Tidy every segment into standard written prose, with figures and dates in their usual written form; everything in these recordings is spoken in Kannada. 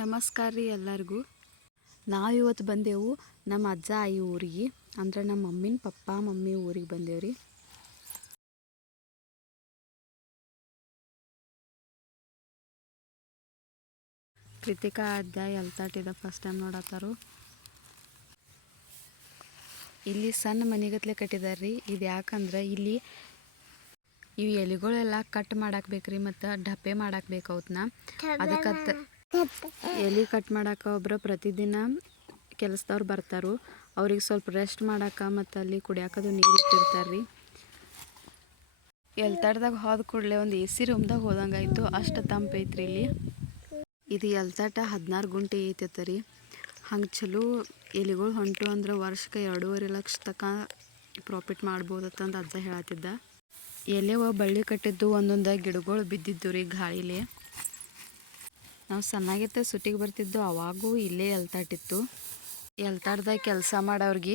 ನಮಸ್ಕಾರ ರೀ ಎಲ್ಲರಿಗೂ. ನಾವು ಇವತ್ತು ಬಂದೆವು ನಮ್ಮ ಅಜ್ಜ ಆಯಿ ಊರಿಗೆ, ಅಂದ್ರೆ ನಮ್ಮ ಮಮ್ಮಿನ ಪಪ್ಪ ಮಮ್ಮಿ ಊರಿಗೆ ಬಂದೇವ್ರಿ. ಕೃತಿಕಾ ಅಧ್ಯಾಯ ಎಲ್ತಾಟಿದ ಫಸ್ಟ್ ಟೈಮ್ ನೋಡತ್ತಾರು. ಇಲ್ಲಿ ಸಣ್ಣ ಮನೆಗತ್ಲೆ ಕಟ್ಟಿದಾರ್ರಿ. ಇದು ಯಾಕಂದ್ರೆ ಇಲ್ಲಿ ಇವು ಎಲೆಗಳೆಲ್ಲ ಕಟ್ ಮಾಡಕ್ಕೆ ಬೇಕ್ರಿ, ಮತ್ತು ಡಪ್ಪೆ ಮಾಡಕ್ಕೆ ಬೇಕು ಅವನ್ನ. ಅದಕ್ಕೆ ಎಲೆ ಕಟ್ ಮಾಡಕ್ಕೆ ಒಬ್ಬರು ಪ್ರತಿದಿನ ಕೆಲಸದವ್ರು ಬರ್ತಾರು. ಅವ್ರಿಗೆ ಸ್ವಲ್ಪ ರೆಸ್ಟ್ ಮಾಡಕ್ಕೆ ಮತ್ತು ಅಲ್ಲಿ ಕುಡಿಯೋಕದು ನೀರು ಇಟ್ಟಿರ್ತಾರೆ ರೀ. ಎಲ್ತಾಡ್ದಾಗ ಹೋದ ಕೂಡಲೇ ಒಂದು AC ರೂಮ್ದಾಗ ಹೋದಂಗೆ ಆಯಿತು, ಅಷ್ಟು ತಂಪು ಐತ್ರಿ ಇಲ್ಲಿ. ಇದು ಎಲ್ತಾಟ 16 ಗುಂಟೆ ಐತೈತೆ ರೀ. ಹಂಗೆ ಚಲೋ ಎಲೆಗಳು ಹೊಂಟು ಅಂದ್ರೆ ವರ್ಷಕ್ಕೆ 2.5 ಲಕ್ಷ ತನಕ ಪ್ರಾಫಿಟ್ ಮಾಡ್ಬೋದತ್ತಂದು ಅಜ್ಜ ಹೇಳತ್ತಿದ್ದ. ಎಲೆವ ಬಳ್ಳಿ ಕಟ್ಟಿದ್ದು ಒಂದೊಂದು ಗಿಡಗಳು ಬಿದ್ದಿದ್ದು ರೀ ಗಾಳಿಲೆ. ನಾವು ಸಣ್ಣಾಗಿತ್ತ ಸುಟ್ಟಿಗೆ ಬರ್ತಿದ್ದು, ಅವಾಗೂ ಇಲ್ಲೇ ಎಲ್ತಾಟಿತ್ತು. ಎಲ್ತಾಡ್ದಾಗ ಕೆಲಸ ಮಾಡೋರಿಗೆ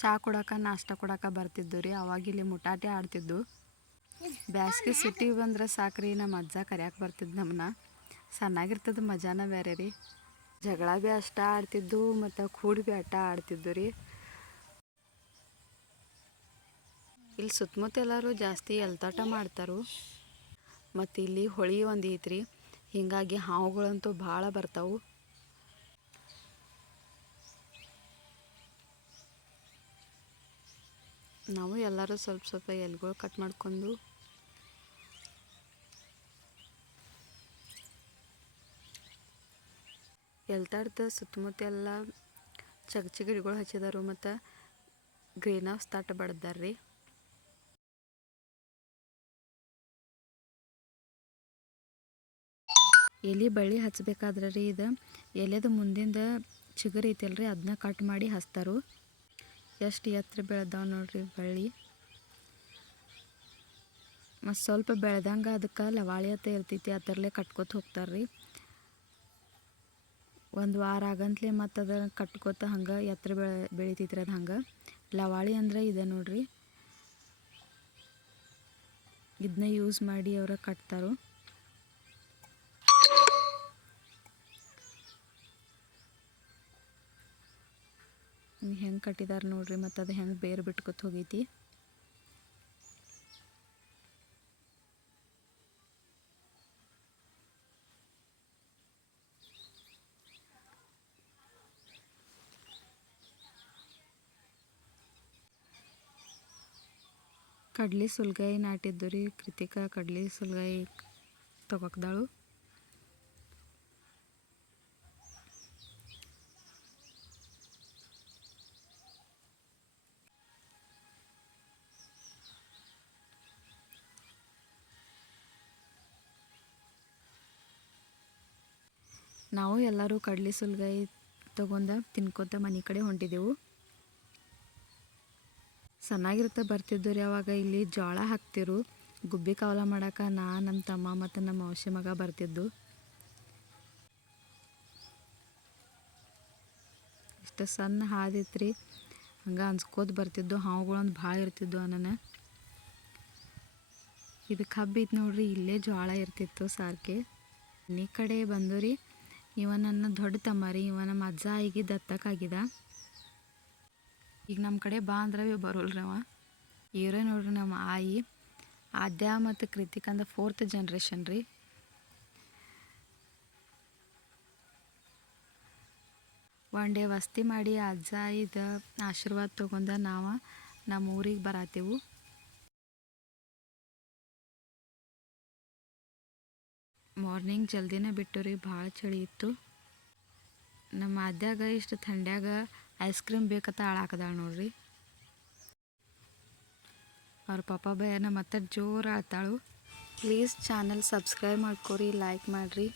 ಚಹಾ ಕೊಡೋಕೆ ನಾಷ್ಟ ಕೊಡೋಕೆ ಬರ್ತಿದ್ದು ರೀ. ಅವಾಗ ಇಲ್ಲಿ ಮುಟಾಟೆ ಆಡ್ತಿದ್ದು. ಬ್ಯಾಸ್ಗೆ ಸುಟ್ಟಿಗೆ ಬಂದ್ರೆ ಸಾಕ್ರಿ ನಮ್ಮ ಅಜ್ಜ ಕರ್ಯಾಕೆ ಬರ್ತಿದ್ದು ನಮ್ಮನ್ನ. ಸಣ್ಣಾಗಿರ್ತದ ಮಜಾನ ಬೇರೆ ರೀ. ಜಗಳ ಭೀ ಅಷ್ಟ ಆಡ್ತಿದ್ದು ಮತ್ತು ಕೂಡಿ ಭೀ ಆಟ ಆಡ್ತಿದ್ದು ರೀ. ಇಲ್ಲಿ ಸುತ್ತಮುತ್ತ ಎಲ್ಲರೂ ಜಾಸ್ತಿ ಎಲ್ತಾಟ ಮಾಡ್ತಾರು. ಮತ್ತು ಇಲ್ಲಿ ಹೊಳಿ ಒಂದು ಐತ್ರಿ, ಹೀಗಾಗಿ ಹಾವುಗಳಂತೂ ಭಾಳ ಬರ್ತಾವು. ನಾವು ಎಲ್ಲರೂ ಸ್ವಲ್ಪ ಸ್ವಲ್ಪ ಎಲೆಗಳು ಕಟ್ ಮಾಡ್ಕೊಂಡು ಎಲ್ತಾಡ್ದ ಸುತ್ತಮುತ್ತ ಎಲ್ಲ ಚಗಚಿ ಗಿಡಗಳು ಹಚ್ಚಿದಾರು ಮತ್ತು ಗ್ರೀನ್ ಹೌಸ್ ತಟ್ಟ ಬಡ್ದಾರ್ರಿ. ಎಲೆ ಬಳ್ಳಿ ಹಚ್ಚಬೇಕಾದ್ರೆ ರೀ, ಇದು ಎಲೆದು ಮುಂದಿಂದ ಚಿಗುರು ಐತಲ್ರಿ, ಅದನ್ನ ಕಟ್ ಮಾಡಿ ಹಚ್ತಾರು. ಎಷ್ಟು ಎತ್ತರ ಬೆಳೆದಾವ ನೋಡ್ರಿ ಬಳ್ಳಿ. ಮತ್ತು ಸ್ವಲ್ಪ ಬೆಳೆದಂಗೆ ಅದಕ್ಕೆ ಲವಾಳಿ ಅಂತ ಇರ್ತೈತಿ, ಅದರಲ್ಲೇ ಕಟ್ಕೊತ ಹೋಗ್ತಾರ್ರಿ. ಒಂದು ವಾರ ಆಗಂತಲೇ ಮತ್ತು ಅದನ್ನು ಕಟ್ಕೊತ ಹಂಗೆ ಎತ್ತರ ಬೆಳಿತೈತ್ರಿ. ಅದು ಹಂಗೆ ಲವಾಳಿ ಅಂದರೆ ಇದೆ ನೋಡ್ರಿ. ಇದನ್ನ ಯೂಸ್ ಮಾಡಿ ಅವರ ಕಟ್ತಾರು. ಹೆಂಗೆ ಕಟ್ಟಿದಾರೆ ನೋಡ್ರಿ, ಮತ್ತು ಅದು ಹೆಂಗೆ ಬೇರು ಬಿಟ್ಕೊತ ಹೋಗೈತಿ. ಕಡ್ಲಿ ಸುಲ್ಗಾಯಿ ನಾಟಿದ್ದು ರೀ. ಕೃತಿಕಾ ಕಡ್ಲಿ ಸುಲ್ಗಾಯಿ ತಗೋಕ್ದಾಳು. ನಾವು ಎಲ್ಲರೂ ಕಡ್ಲಿ ಸುಲ್ಗಾಯಿ ತಗೊಂಡ ತಿನ್ಕೋತ ಮನೆ ಕಡೆ ಹೊಂಟಿದ್ದೆವು. ಚೆನ್ನಾಗಿರುತ್ತೆ ಬರ್ತಿದ್ದು ರೀ. ಅವಾಗ ಇಲ್ಲಿ ಜೋಳ ಹಾಕ್ತಿರು, ಗುಬ್ಬಿ ಕಾವಲ ಮಾಡೋಕೆ ನಮ್ಮ ತಮ್ಮ ಮತ್ತು ನಮ್ಮ ಔಷಿ ಮಗ ಬರ್ತಿದ್ದು. ಇಷ್ಟು ಸಣ್ಣ ಹಾದಿತ್ರಿ, ಹಂಗೆ ಅನ್ಸ್ಕೋತ ಬರ್ತಿದ್ದು. ಹಾವುಗಳೊಂದು ಭಾಳ ಇರ್ತಿದ್ದು ಅನ್ನನ. ಇದಕ್ಕೆ ಹಬ್ಬ ಐತೆ ನೋಡ್ರಿ, ಇಲ್ಲೇ ಜೋಳ ಇರ್ತಿತ್ತು ಸಾರ್ಕೆ. ಮನೆ ಕಡೆ ಬಂದು ರೀ. ಇವ ನನ್ನ ದೊಡ್ಡ ತಮ್ಮ ರೀ. ಇವ ನಮ್ಮ ಅಜ್ಜ ಆಯಿಗೆ ದತ್ತಕ್ಕಾಗಿದ. ಈಗ ನಮ್ಮ ಕಡೆ ಬಾ ಅಂದ್ರೆ ಬರೋಲ್ರಿ ಅವ. ಇವರೇ ನೋಡ್ರಿ ನಮ್ಮ ಆಯಿ. ಆದ್ಯ ಮತ್ತು ಕೃತಿಕಂದ 4th ಜನರೇಷನ್ ರೀ. ಒನ್ ಡೇ ವಸ್ತಿ ಮಾಡಿ ಅಜ್ಜ ಆಯಿದ ಆಶೀರ್ವಾದ ತೊಗೊಂಡ ನಾವು ನಮ್ಮ ಊರಿಗೆ ಬರತ್ತೆವು. ಮಾರ್ನಿಂಗ್ ಜಲ್ದಿನೇ ಬಿಟ್ಟು ರೀ, ಭಾಳ ಚಳಿ ಇತ್ತು. ನಮ್ಮ ಆದ್ಯಾಗ ಇಷ್ಟು ಥಂಡ್ಯಾಗ ಐಸ್ ಕ್ರೀಮ್ ಬೇಕಂತ ಆಳಾಕದಾಳ ನೋಡ್ರಿ. ಅವ್ರ ಪಾಪ ಭಯನ ಮತ್ತೆ ಜೋರು ಆಳ್ತಾಳು. ಪ್ಲೀಸ್ ಚಾನಲ್ ಸಬ್ಸ್ಕ್ರೈಬ್ ಮಾಡ್ಕೊರಿ, ಲೈಕ್ ಮಾಡಿರಿ.